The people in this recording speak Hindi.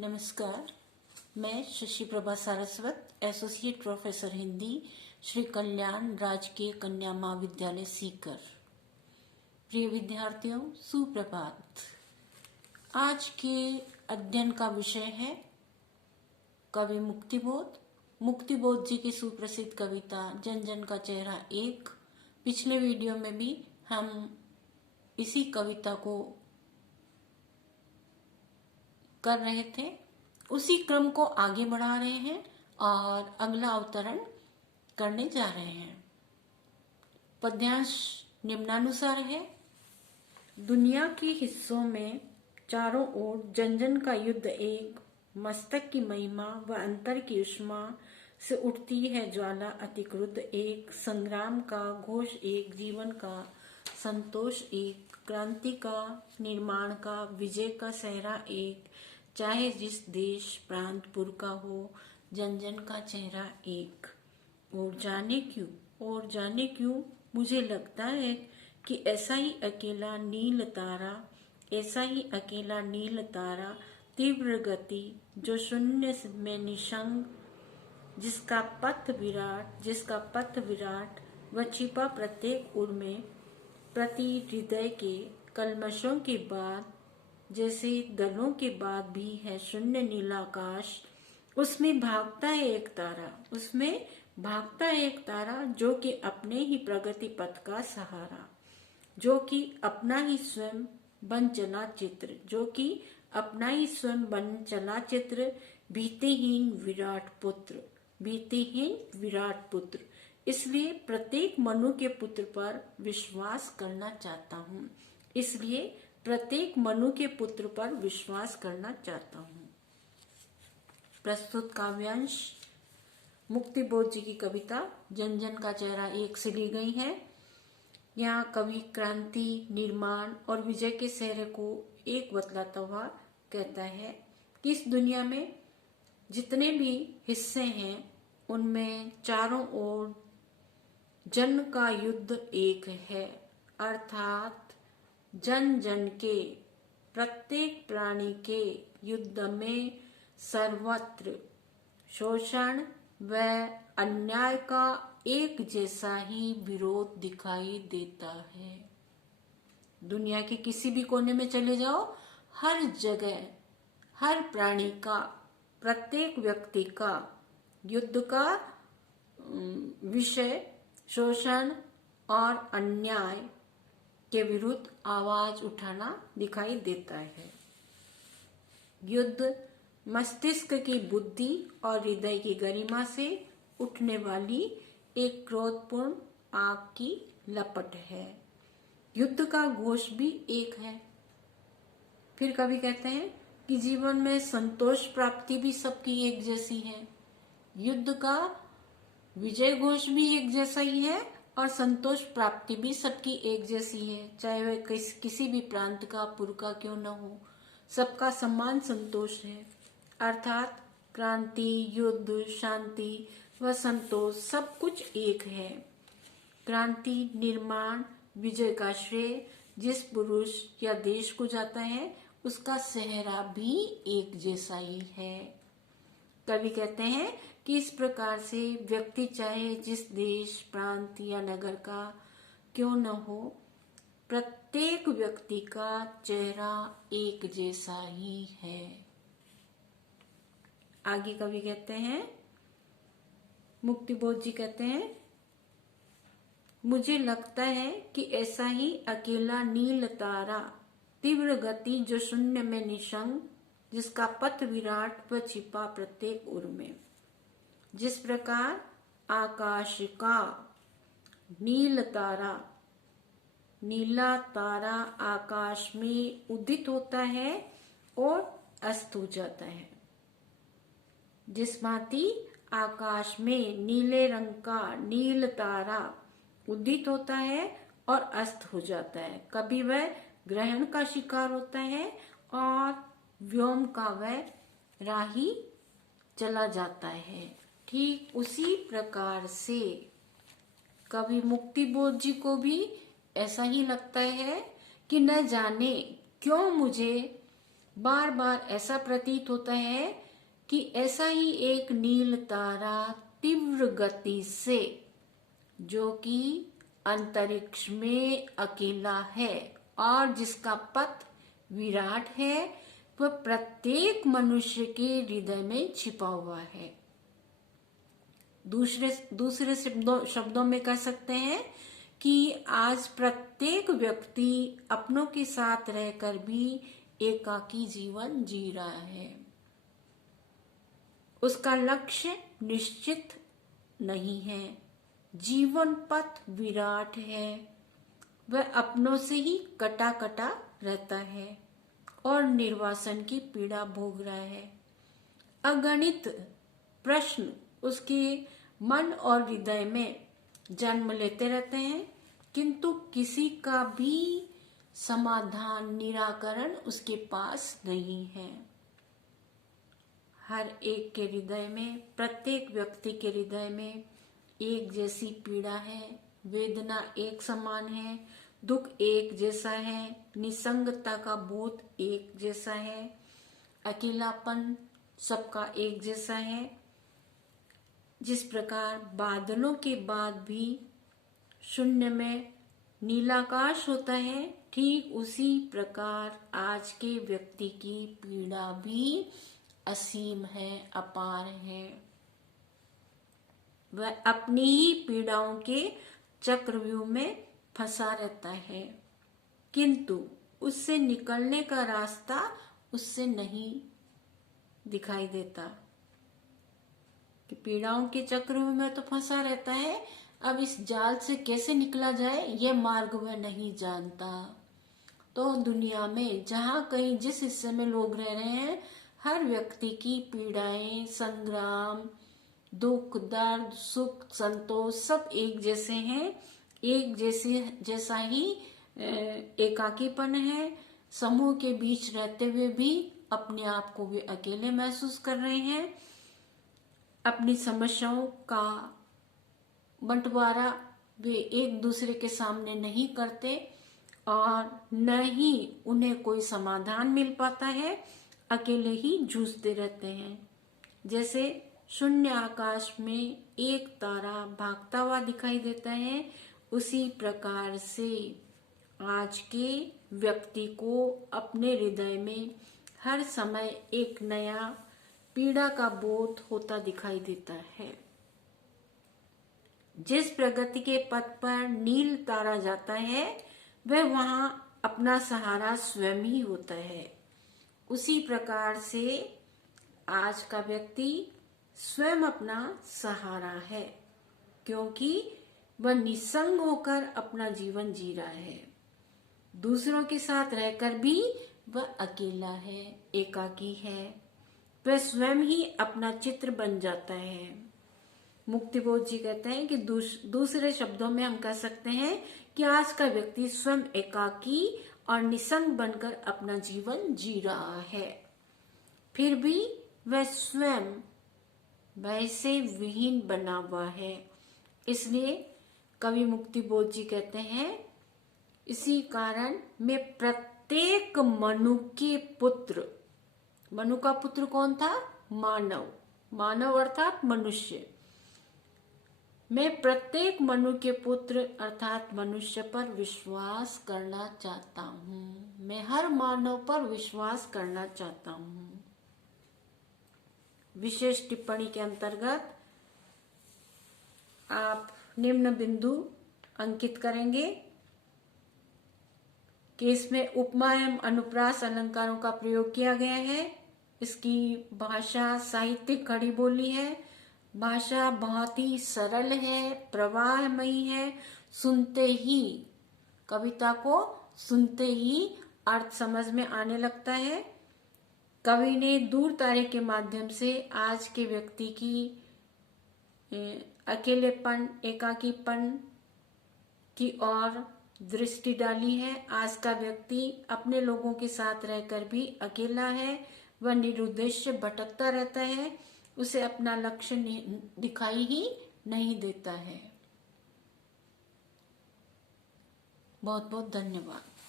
नमस्कार। मैं शशि प्रभा सारस्वत, एसोसिएट प्रोफेसर हिंदी, श्री कल्याण राजकीय कन्या महाविद्यालय सीकर। प्रिय विद्यार्थियों, सुप्रभात। आज के अध्ययन का विषय है कवि मुक्तिबोध। मुक्तिबोध जी की सुप्रसिद्ध कविता जन जन का चेहरा एक। पिछले वीडियो में भी हम इसी कविता को कर रहे थे, उसी क्रम को आगे बढ़ा रहे हैं और अगला अवतरण करने जा रहे हैं। पद्यांश निम्नानुसार है। दुनिया के हिस्सों में चारों ओर जन जन का युद्ध एक, मस्तक की महिमा व अंतर की उष्मा से उठती है ज्वाला अति क्रुद्ध एक, संग्राम का घोष एक, जीवन का संतोष एक, क्रांति का निर्माण का विजय का सहरा एक, चाहे जिस देश प्रांतपुर का हो जन जन का चेहरा एक। और जाने क्यों मुझे लगता है कि ऐसा ही अकेला नील तारा तीव्र गति जो शून्य में निशंग, जिसका पथ विराट व छिपा प्रत्येक उर में, प्रति हृदय के कल्मशों के बाद जैसे दलों के बाद भी है शून्य नीलाकाश, उसमें भागता है एक तारा जो कि अपने ही प्रगति पथ का सहारा, जो कि अपना ही स्वयं बन चला चित्र, भीतिहीन विराट पुत्र। इसलिए प्रत्येक मनु के पुत्र पर विश्वास करना चाहता हूँ। प्रस्तुत काव्यांश मुक्तिबोध जी की कविता जन जन का चेहरा एक से ली गई है। यहाँ कवि क्रांति, निर्माण और विजय के सहरे को एक बतलाता हुआ कहता है कि इस दुनिया में जितने भी हिस्से हैं उनमें चारों ओर जन का युद्ध एक है, अर्थात जन जन के, प्रत्येक प्राणी के युद्ध में सर्वत्र शोषण व अन्याय का एक जैसा ही विरोध दिखाई देता है। दुनिया के किसी भी कोने में चले जाओ, हर जगह हर प्राणी का, प्रत्येक व्यक्ति का युद्ध का विषय शोषण और अन्याय के विरुद्ध आवाज उठाना दिखाई देता है। युद्ध मस्तिष्क की बुद्धि और हृदय की गरिमा से उठने वाली एक क्रोधपूर्ण आग की लपट है। युद्ध का घोष भी एक है। फिर कवि कहते हैं कि जीवन में संतोष प्राप्ति भी सबकी एक जैसी है। युद्ध का विजय घोष भी एक जैसा ही है और संतोष प्राप्ति भी सबकी एक जैसी है, चाहे वह किसी भी प्रांत का पुर का क्यों न हो, सबका समान संतोष है। अर्थात क्रांति, युद्ध, शांति व संतोष सब कुछ एक है। क्रांति, निर्माण, विजय का श्रेय जिस पुरुष या देश को जाता है उसका सेहरा भी एक जैसा ही है। कवि कहते हैं कि इस प्रकार से व्यक्ति चाहे जिस देश, प्रांत या नगर का क्यों न हो, प्रत्येक व्यक्ति का चेहरा एक जैसा ही है। आगे कवि कहते हैं, मुक्तिबोध जी कहते हैं, मुझे लगता है कि ऐसा ही अकेला नील तारा तीव्र गति जो शून्य में निशंग, जिसका पथ विराट व छिपा प्रत्येक उर में, जिस प्रकार आकाश का नीला तारा आकाश में उदित होता है और अस्त हो जाता है, जिस भांति आकाश में नीले रंग का नील तारा उदित होता है और अस्त हो जाता है, कभी वह ग्रहण का शिकार होता है और व्योम का वह राही चला जाता है। ठीक उसी प्रकार से कवि मुक्तिबोध जी को भी ऐसा ही लगता है कि न जाने क्यों मुझे बार बार ऐसा प्रतीत होता है कि ऐसा ही एक नील तारा तीव्र गति से, जो कि अंतरिक्ष में अकेला है और जिसका पथ विराट है, वह प्रत्येक मनुष्य के हृदय में छिपा हुआ है। दूसरे शब्दों में कह सकते हैं कि आज प्रत्येक व्यक्ति अपनों के साथ रहकर भी एकाकी जीवन जी रहा है। उसका लक्ष्य निश्चित नहीं है, जीवन पथ विराट है, वह अपनों से ही कटा कटा रहता है और निर्वासन की पीड़ा भोग रहा है। अगणित प्रश्न उसके मन और हृदय में जन्म लेते रहते हैं, किंतु किसी का भी समाधान, निराकरण उसके पास नहीं है। हर एक के हृदय में, प्रत्येक व्यक्ति के हृदय में एक जैसी पीड़ा है, वेदना एक समान है, दुख एक जैसा है, निसंगता का बोध एक जैसा है, अकेलापन सबका एक जैसा है। जिस प्रकार बादलों के बाद भी शून्य में नीलाकाश होता है, ठीक उसी प्रकार आज के व्यक्ति की पीड़ा भी असीम है, अपार है। वह अपनी ही पीड़ाओं के चक्रव्यूह में फंसा रहता है, किंतु उससे निकलने का रास्ता उससे नहीं दिखाई देता। कि पीड़ाओं के चक्रव्यूह में तो फंसा रहता है, अब इस जाल से कैसे निकला जाए यह मार्ग वह नहीं जानता। तो दुनिया में जहाँ कहीं जिस हिस्से में लोग रह रहे हैं, हर व्यक्ति की पीड़ाएं, संग्राम, दुख, दर्द, सुख, संतोष सब एक जैसे हैं। एक जैसा ही एकाकीपन है। समूह के बीच रहते हुए भी अपने आप को वे अकेले महसूस कर रहे हैं। अपनी समस्याओं का बंटवारा वे एक दूसरे के सामने नहीं करते और न ही उन्हें कोई समाधान मिल पाता है, अकेले ही जूझते रहते हैं। जैसे शून्य आकाश में एक तारा भागता हुआ दिखाई देता है, उसी प्रकार से आज के व्यक्ति को अपने हृदय में हर समय एक नया पीड़ा का बोध होता दिखाई देता है। जिस प्रगति के पथ पर नील तारा जाता है, वह वहां अपना सहारा स्वयं ही होता है। उसी प्रकार से आज का व्यक्ति स्वयं अपना सहारा है, क्योंकि वह निसंग होकर अपना जीवन जी रहा है। दूसरों के साथ रहकर भी वह अकेला है, एकाकी है। वह स्वयं ही अपना चित्र बन जाता है। मुक्तिबोध जी कहते हैं कि दूसरे शब्दों में हम कह सकते हैं कि आज का व्यक्ति स्वयं एकाकी और निसंग बनकर अपना जीवन जी रहा है, फिर भी वह स्वयं वैसे विहीन बना हुआ है। इसलिए कवि मुक्तिबोध जी कहते हैं, इसी कारण मैं प्रत्येक मनु के पुत्र, मनु का पुत्र कौन था? मानव, मानव अर्थात मनुष्य। मैं प्रत्येक मनु के पुत्र अर्थात मनुष्य पर विश्वास करना चाहता हूँ। मैं हर मानव पर विश्वास करना चाहता हूँ। विशेष टिप्पणी के अंतर्गत आप निम्न बिंदु अंकित करेंगे कि इसमें उपमा एवं अनुप्रास अलंकारों का प्रयोग किया गया है। इसकी भाषा साहित्यिक खड़ी बोली है। भाषा बहुत ही सरल है, प्रवाहमयी है। सुनते ही, कविता को सुनते ही अर्थ समझ में आने लगता है। कवि ने दूर तारे के माध्यम से आज के व्यक्ति की अकेलेपन, एकाकीपन की ओर दृष्टि डाली है। आज का व्यक्ति अपने लोगों के साथ रहकर भी अकेला है। वह निरुद्देश्य भटकता रहता है, उसे अपना लक्ष्य दिखाई ही नहीं देता है। बहुत बहुत धन्यवाद।